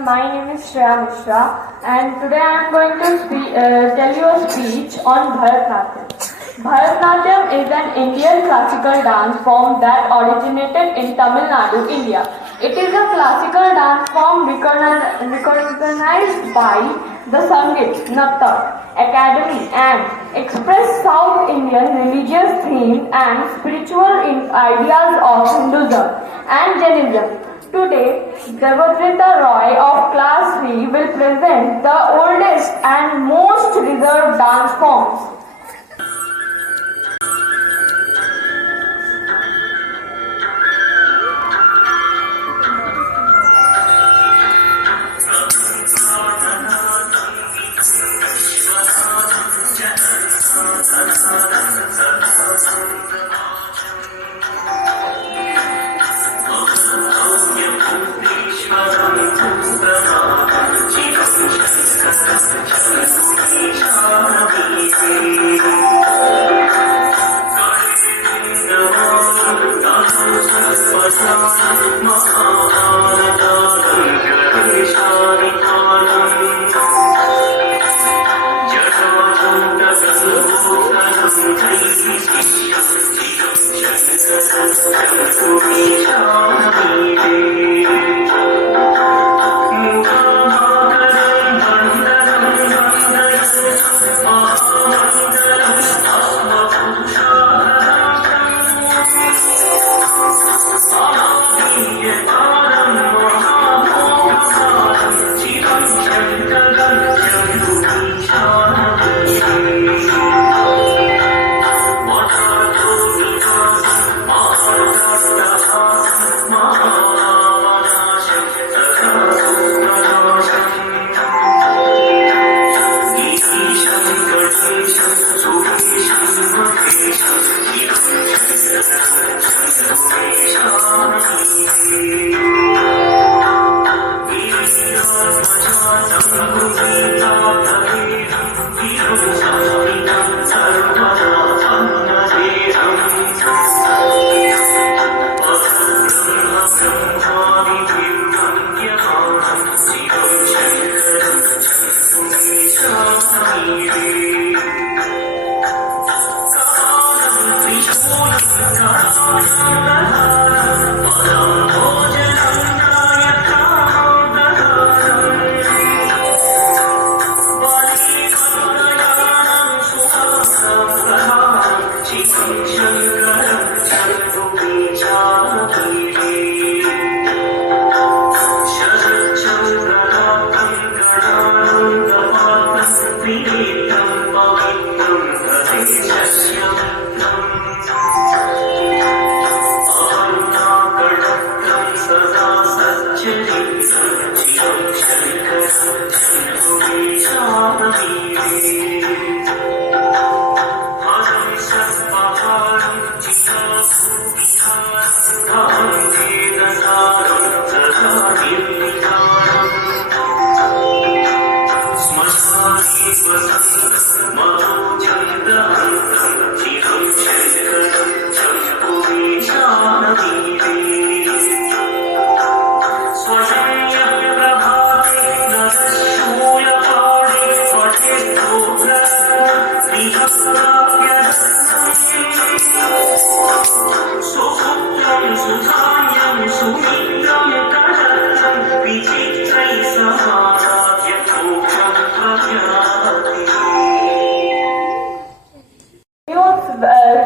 everyone, my name is Shreya Mishra and today I am going to tell you a speech on Bharatnatyam. Bharatnatyam is an Indian classical dance form that originated in Tamil Nadu, India. It is a classical dance form recognized by the Sangeet Natak Academy and express South Indian religious themes and spiritual ideas of Hinduism and Jainism. Today, Devadrita Roy of Class 3 will present the oldest and most reserved dance forms.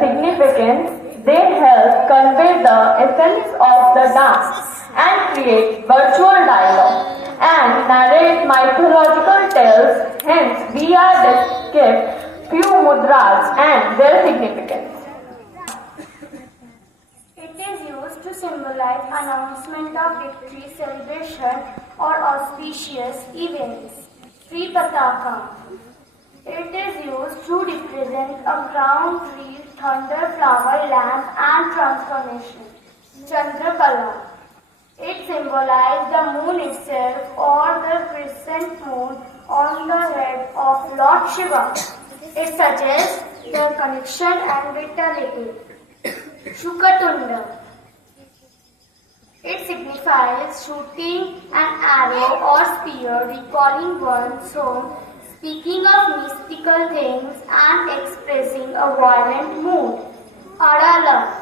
Significance, they help convey the essence of the dance and create virtual dialogue and narrate mythological tales. Hence, we are described few mudras and their significance. It is used to symbolize announcement of victory, celebration, or auspicious events. Sri Pataka. It is used to represent a crown, tree, thunder, flower, lamp, and transformation. Chandrakala. It symbolizes the moon itself or the crescent moon on the head of Lord Shiva. It suggests their connection and vitality. Shukatunda. It signifies shooting an arrow or spear, recalling one's home, speaking of mystical things, and expressing a violent mood. Adala.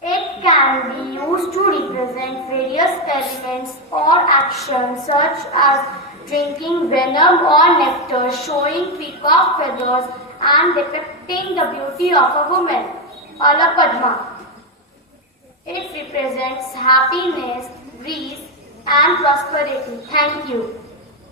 It can be used to represent various elements or actions such as drinking venom or nectar, showing peacock feathers, and depicting the beauty of a woman. Alapadma. It represents happiness, breeze, and prosperity. Thank you.